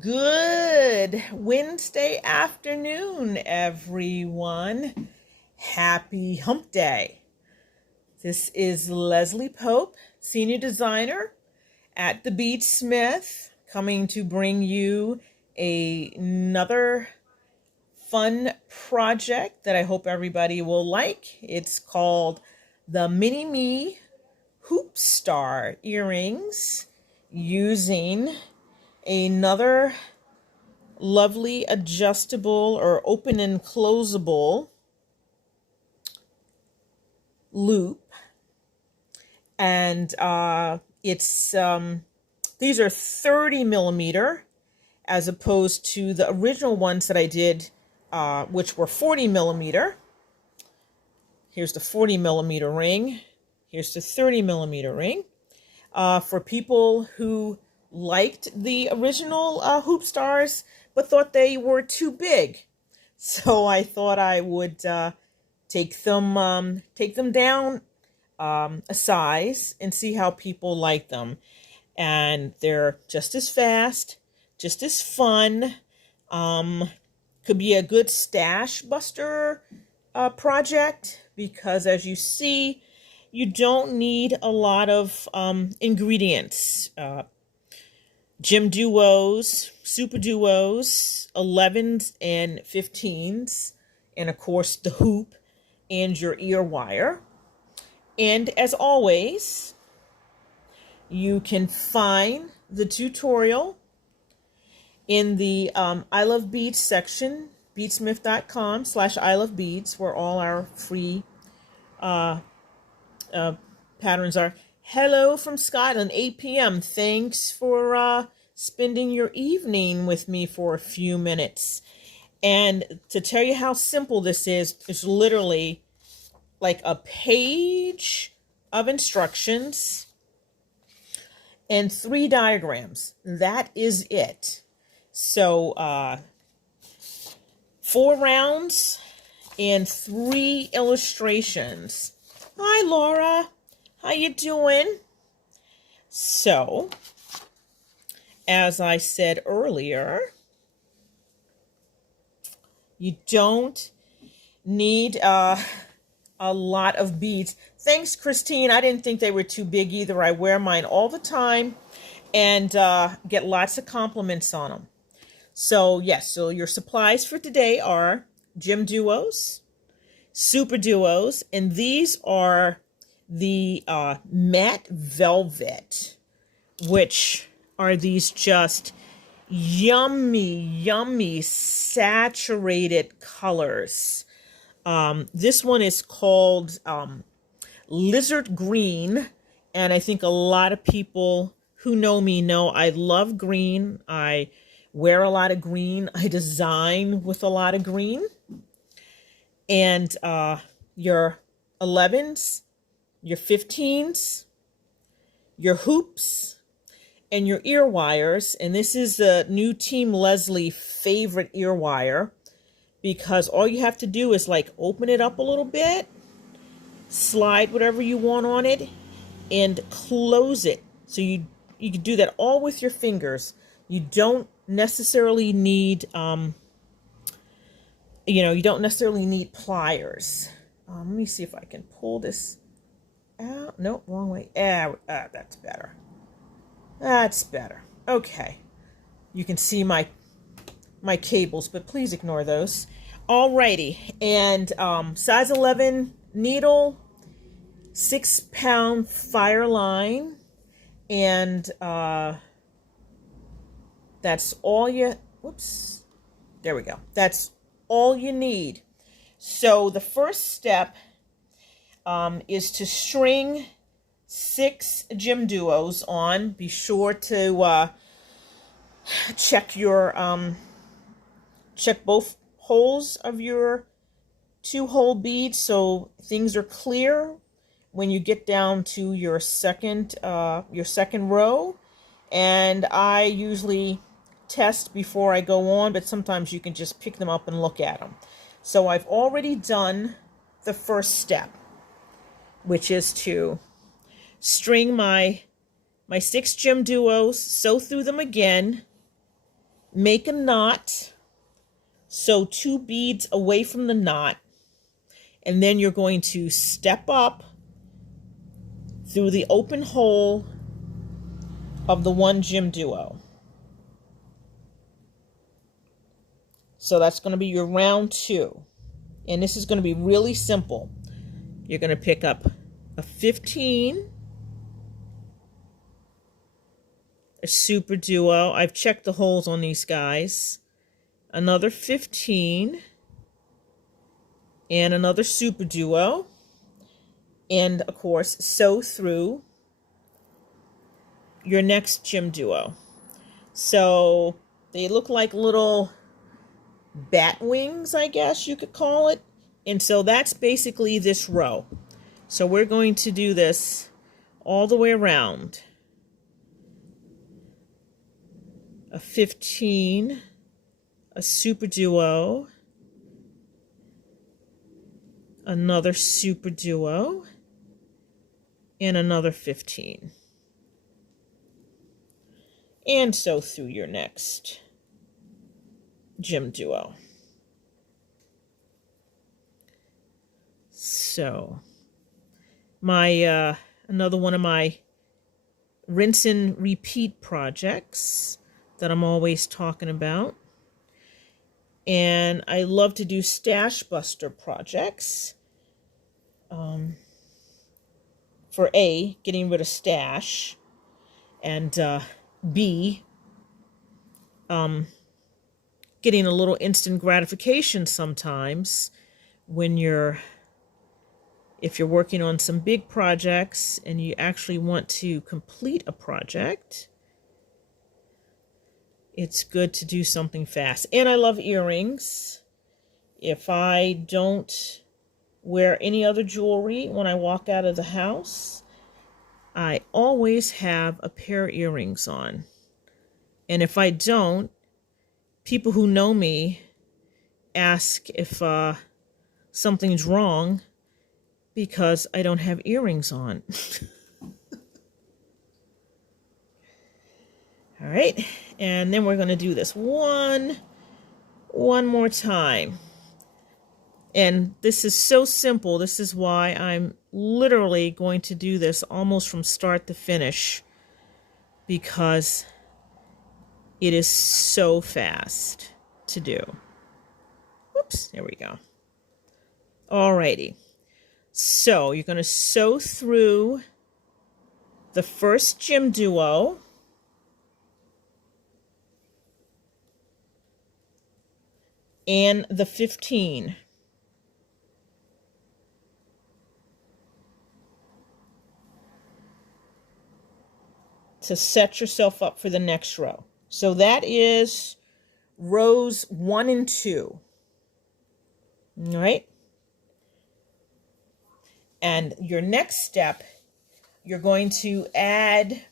Good Wednesday afternoon, everyone. Happy Hump Day. This is Leslie Pope, Senior Designer at the Beadsmith, coming to bring you another fun project that I hope everybody will like. It's called the Mini Me Hoopstar earrings using another lovely adjustable or open and closable loop, and it's these are 30 millimeter as opposed to the original ones that I did, which were 40 millimeter. Here's the 40 millimeter ring. Here's the 30 millimeter ring. For people who liked the original Hoop Stars, but thought they were too big. So I thought I would take them down a size and see how people like them. And they're just as fast, just as fun. Could be a good stash buster project, because as you see, you don't need a lot of ingredients. Gem duos, super duos, 11s and 15s, and of course the hoop and your ear wire. And as always, you can find the tutorial in the I Love Beads section, beadsmith.com/I-love-beads, where all our free patterns are. Hello from Scotland, 8 p.m. Thanks for spending your evening with me for a few minutes. And to tell you how simple this is, it's literally like a page of instructions and 3 diagrams. That is it. So 4 rounds and 3 illustrations. Hi, Laura. How you doing? So, as I said earlier, you don't need a lot of beads. Thanks, Christine. I didn't think they were too big either. I wear mine all the time and get lots of compliments on them. So, yes, so your supplies for today are gem duos, super duos, and these are the matte velvet, which are these just yummy saturated colors. This one is called lizard green, and I think a lot of people who know me know I love green. I wear a lot of green. I design with a lot of green. And your 11s, your 15s, your hoops, and your ear wires. And this is the new Team Leslie favorite ear wire, because all you have to do is like open it up a little bit, slide whatever you want on it, and close it. So you can do that all with your fingers. You don't necessarily need you don't necessarily need pliers. Let me see if I can pull this out. Nope, wrong way. That's better. That's better. Okay. You can see my cables, but please ignore those. Alrighty. And size 11 needle, 6-pound fire line, and that's all you, whoops, there we go. That's all you need. So the first step is to string 6 gem duos on. Be sure to check your check both holes of your 2-hole bead so things are clear when you get down to your second row. And I usually test before I go on, but sometimes you can just pick them up and look at them. So I've already done the first step, which is to string my 6 gem duos, sew through them again, make a knot, sew 2 beads away from the knot, and then you're going to step up through the open hole of the 1 Jim Duo. So that's going to be your round 2. And this is going to be really simple. You're going to pick up a 15, a super duo. I've checked the holes on these guys. Another 15, and another super duo. And of course, sew through your next Jim Duo. So they look like little bat wings, I guess you could call it. And so that's basically this row. So we're going to do this all the way around. A 15, a super duo, another super duo, and another 15. And sew through your next Jim Duo. So my another one of my rinse and repeat projects that I'm always talking about. And I love to do stash buster projects. For A, getting rid of stash, and B, getting a little instant gratification sometimes when if you're working on some big projects and you actually want to complete a project. It's good to do something fast. And I love earrings. If I don't wear any other jewelry when I walk out of the house, I always have a pair of earrings on. And if I don't, people who know me ask if something's wrong because I don't have earrings on. All right, and then we're going to do this one more time. And this is so simple. This is why I'm literally going to do this almost from start to finish, because it is so fast to do. Whoops, there we go. Alrighty. So you're going to sew through the first Jim Duo. And the 15. To set yourself up for the next row. So that is rows 1 and 2. All right. And your next step, you're going to add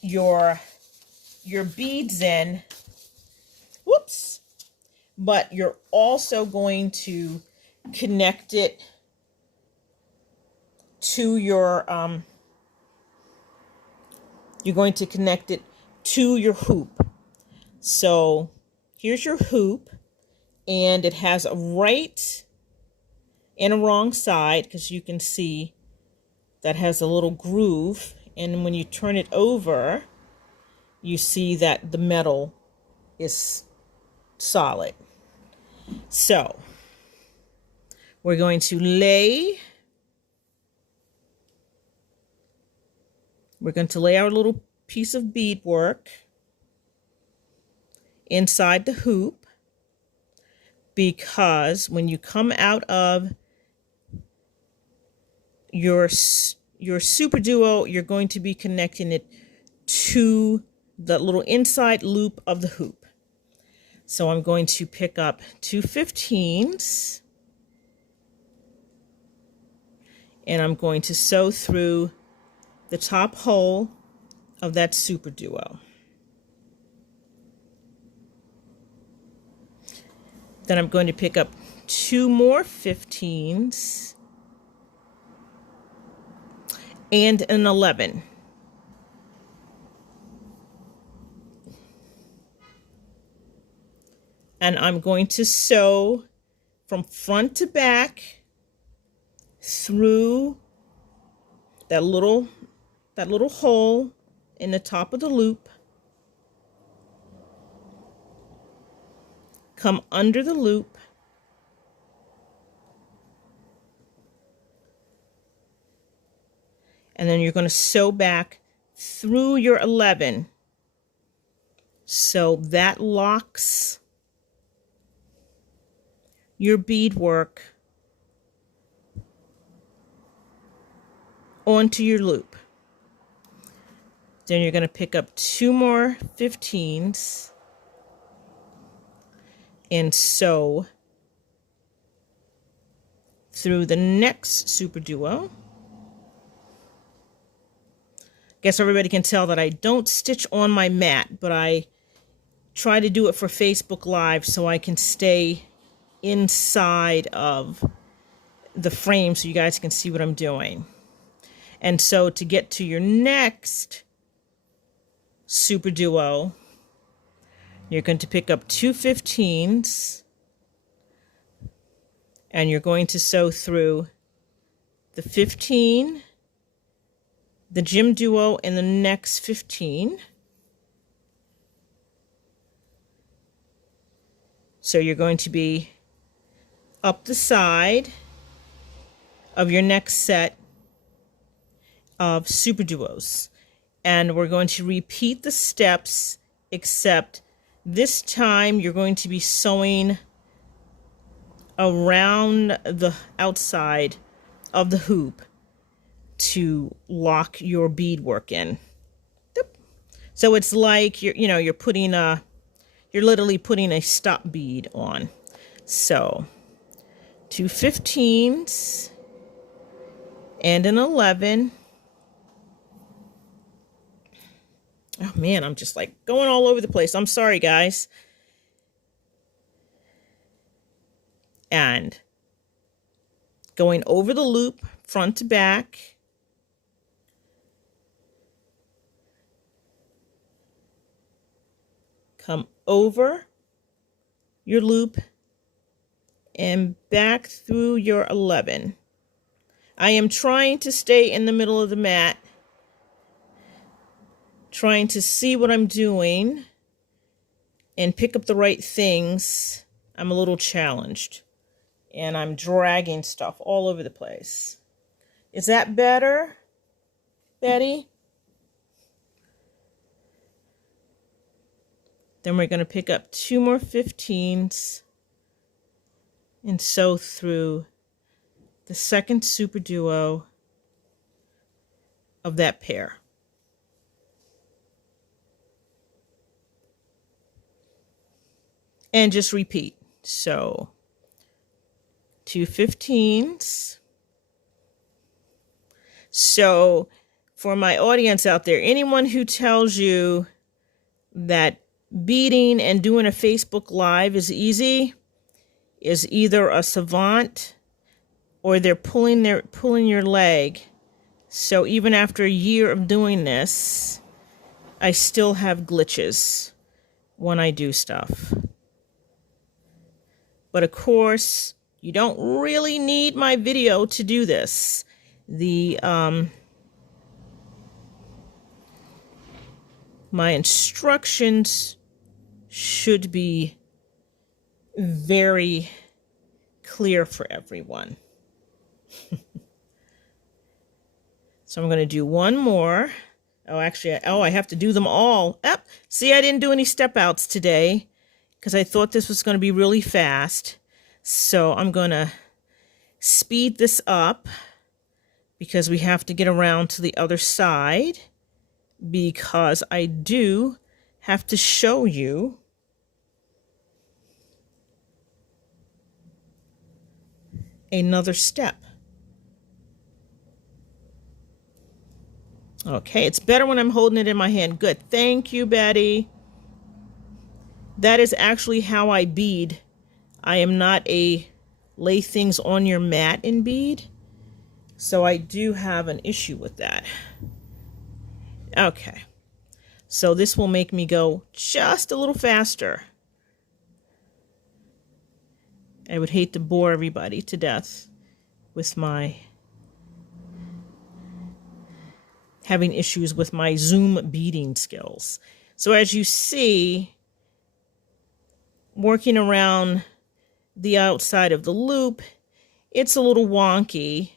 your beads in. Whoops. But you're also going to connect it to your hoop. So here's your hoop, and it has a right and a wrong side, because you can see that has a little groove, and when you turn it over, you see that the metal is solid. So we're going to lay our little piece of beadwork inside the hoop, because when you come out of your super duo, you're going to be connecting it to the little inside loop of the hoop. So I'm going to pick up 2 15s, and I'm going to sew through the top hole of that super duo. Then I'm going to pick up 2 more 15s and an 11. And I'm going to sew from front to back through that little hole in the top of the loop. Come under the loop. And then you're going to sew back through your 11. So that locks your beadwork onto your loop. Then you're going to pick up 2 more 15s and sew through the next super duo. Guess everybody can tell that I don't stitch on my mat, but I try to do it for Facebook Live so I can stay inside of the frame so you guys can see what I'm doing. And so to get to your next super duo, you're going to pick up 2 15s and you're going to sew through the 15, the gym duo, and the next 15. So you're going to be up the side of your next set of super duos. And we're going to repeat the steps, except this time you're going to be sewing around the outside of the hoop to lock your beadwork in. So it's like you're literally putting a stop bead on. So 2 15s and an 11. Oh man, I'm just like going all over the place. I'm sorry, guys. And going over the loop, front to back. Come over your loop and back through your 11. I am trying to stay in the middle of the mat, trying to see what I'm doing and pick up the right things. I'm a little challenged and I'm dragging stuff all over the place. Is that better, Betty? Then we're going to pick up 2 more 15s and sew through the second super duo of that pair. And just repeat. So 2 15s. So for my audience out there, anyone who tells you that beading and doing a Facebook Live is easy is either a savant or they're pulling your leg. So even after a year of doing this, I still have glitches when I do stuff. But of course, you don't really need my video to do this. My instructions should be very clear for everyone. So I'm going to do one more. Oh, actually, I have to do them all. See, I didn't do any step outs today because I thought this was going to be really fast. So I'm going to speed this up because we have to get around to the other side, because I do have to show you another step. Okay, it's better when I'm holding it in my hand. Good. Thank you, Betty. That is actually how I bead. I am not a lay things on your mat and bead, so I do have an issue with that. Okay, so this will make me go just a little faster. I would hate to bore everybody to death with my having issues with my Zoom beading skills. So as you see, working around the outside of the loop, it's a little wonky,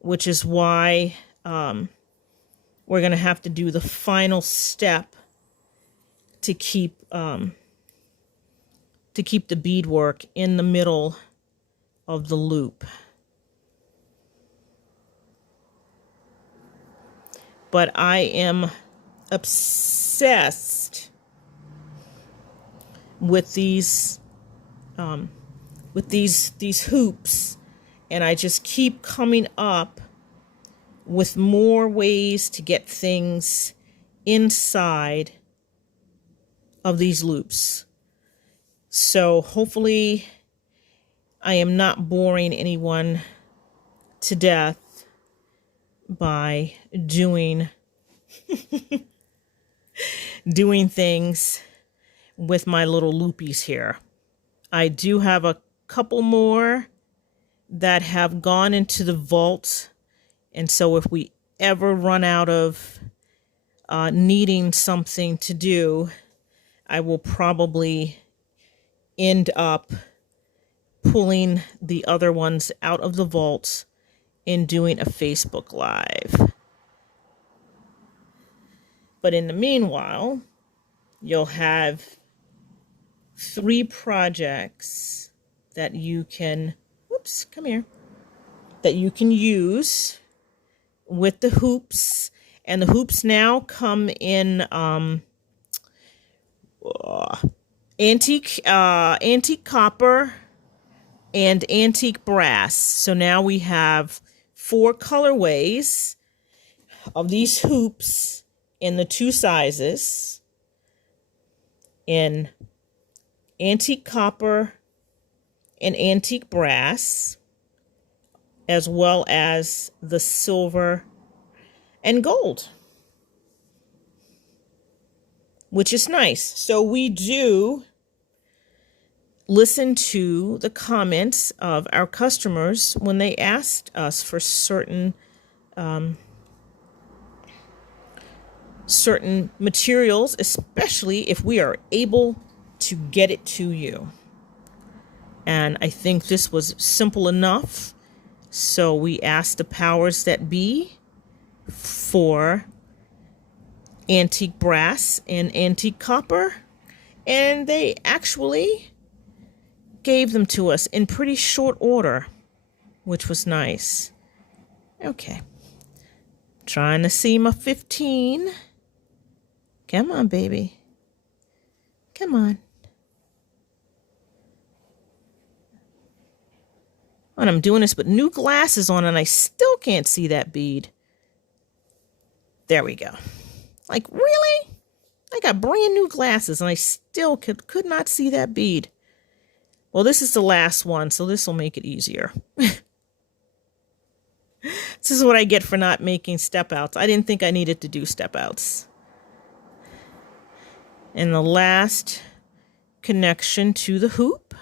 which is why we're going to have to do the final step to keep the beadwork in the middle of the loop. But I am obsessed with these hoops, and I just keep coming up with more ways to get things inside of these loops. So hopefully I am not boring anyone to death by doing things with my little loopies here. I do have a couple more that have gone into the vault, and so if we ever run out of needing something to do, I will probably end up pulling the other ones out of the vault and doing a Facebook Live. But in the meanwhile, you'll have 3 projects that you can, that you can use with the hoops. And the hoops now come in antique copper and antique brass. So now we have 4 colorways of these hoops in the 2 sizes, in antique copper and antique brass, as well as the silver and gold, which is nice. So we do listen to the comments of our customers when they asked us for certain materials, especially if we are able to get it to you. And I think this was simple enough. So we asked the powers that be for antique brass and antique copper, and they actually gave them to us in pretty short order, which was nice. Okay. Trying to see my 15. Come on, baby. Come on. And I'm doing this with new glasses on, and I still can't see that bead. There we go. Like, really? I got brand new glasses, and I still could not see that bead. Well, this is the last one, so this will make it easier. This is what I get for not making step outs. I didn't think I needed to do step outs. And the last connection to the hoop.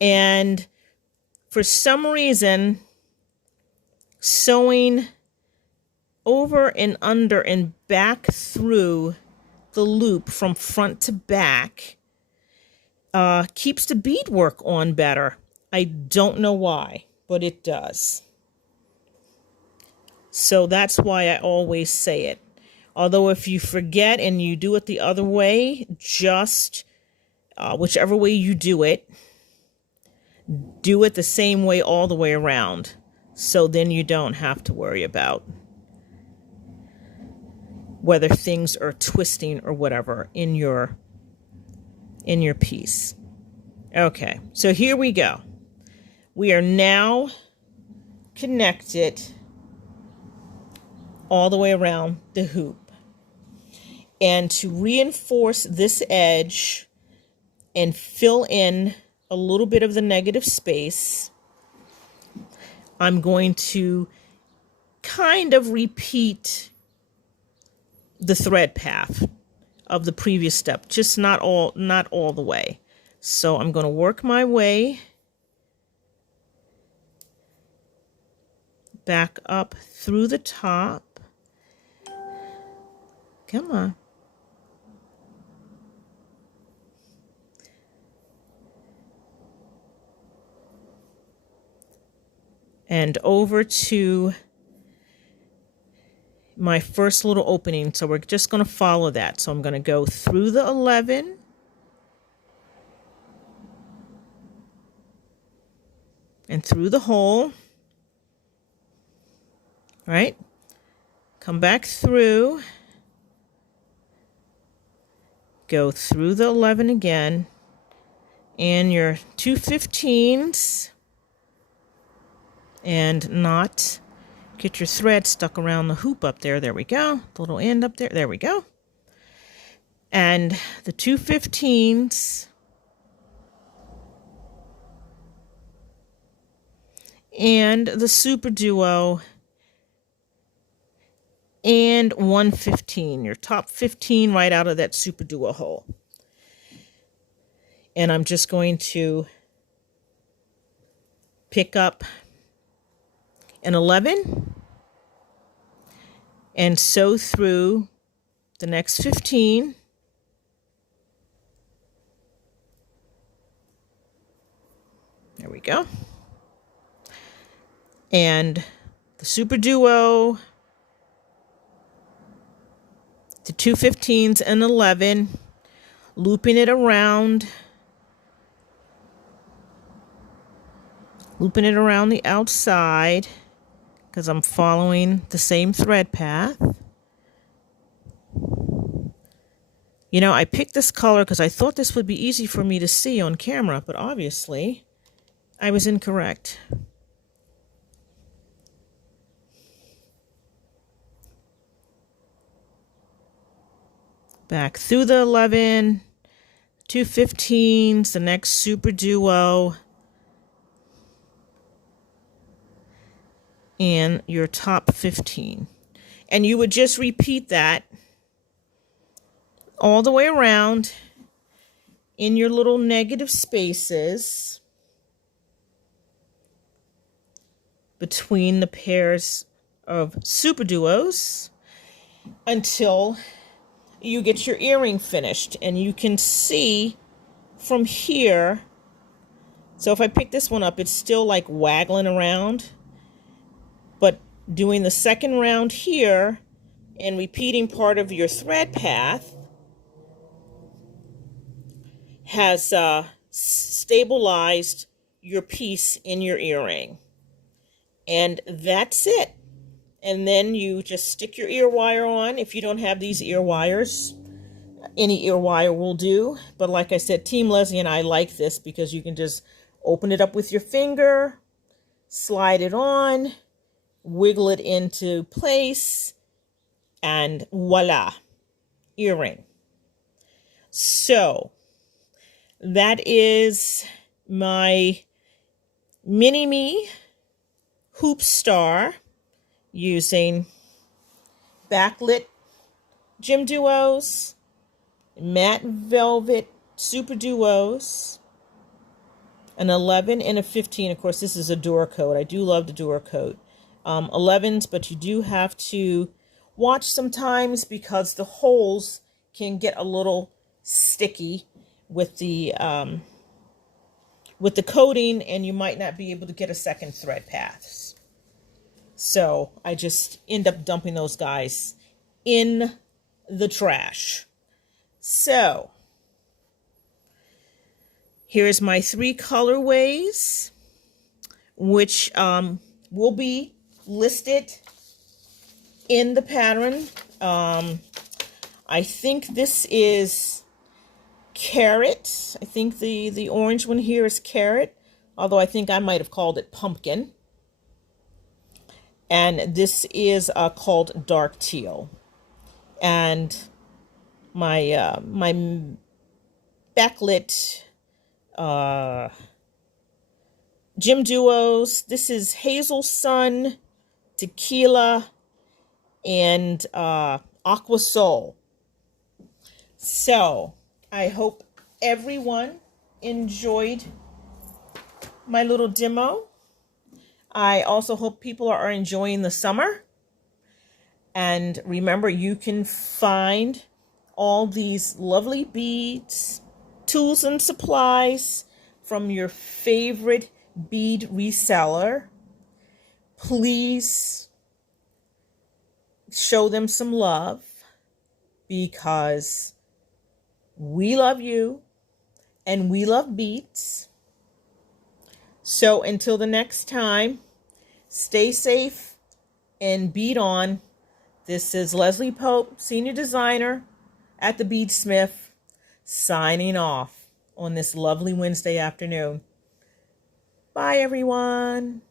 And for some reason, sewing over and under and back through the loop from front to back keeps the beadwork on better. I don't know why, but it does. So that's why I always say it. Although if you forget and you do it the other way, just whichever way you do it the same way all the way around. So then you don't have to worry about whether things are twisting or whatever in your piece. Okay, so here we go. We are now connected all the way around the hoop. And to reinforce this edge and fill in a little bit of the negative space, I'm going to kind of repeat the thread path of the previous step, just not all the way. So I'm going to work my way back up through the top. Come on. And over to my first little opening. So we're just going to follow that. So I'm going to go through the 11. And through the hole. Right? Come back through. Go through the 11 again. And your 2 15s. And not get your thread stuck around the hoop up there. There we go. The little end up there. There we go. And the 2 15s. And the super duo. And 1 15. Your top 15 right out of that super duo hole. And I'm just going to pick up an 11 and sew through the next 15. There we go. And the super duo, the 2 15s and 11, looping it around. Looping it around the outside because I'm following the same thread path. You know, I picked this color because I thought this would be easy for me to see on camera, but obviously I was incorrect. Back through the 11, 2 15s, the next super duo, and your top 15. And you would just repeat that all the way around in your little negative spaces between the pairs of super duos until you get your earring finished. And you can see from here, so if I pick this one up, it's still like waggling around. But doing the second round here and repeating part of your thread path has stabilized your piece in your earring. And that's it. And then you just stick your ear wire on. If you don't have these ear wires, any ear wire will do. But like I said, Team Leslie and I like this because you can just open it up with your finger, slide it on, wiggle it into place, and voila, earring. So that is my mini-me Hoopstar using backlit gem duos, matte velvet super duos, an 11 and a 15. Of course, this is a Duracoat. I do love the Duracoat. 11s, but you do have to watch sometimes because the holes can get a little sticky with the coating, and you might not be able to get a second thread path. So I just end up dumping those guys in the trash. So here's my 3 colorways, which will be listed in the pattern. I think this is carrot. I think the orange one here is carrot, although I think I might have called it pumpkin. And this is called dark teal. And my my backlit gem duos, this is Hazel Sun, Tequila, and Aqua Soul. So I hope everyone enjoyed my little demo. I also hope people are enjoying the summer. And remember, you can find all these lovely beads, tools, and supplies from your favorite bead reseller. Please show them some love, because we love you and we love beads. So until the next time, stay safe and bead on. This is Leslie Pope, Senior Designer at the Beadsmith, signing off on this lovely Wednesday afternoon. Bye, everyone.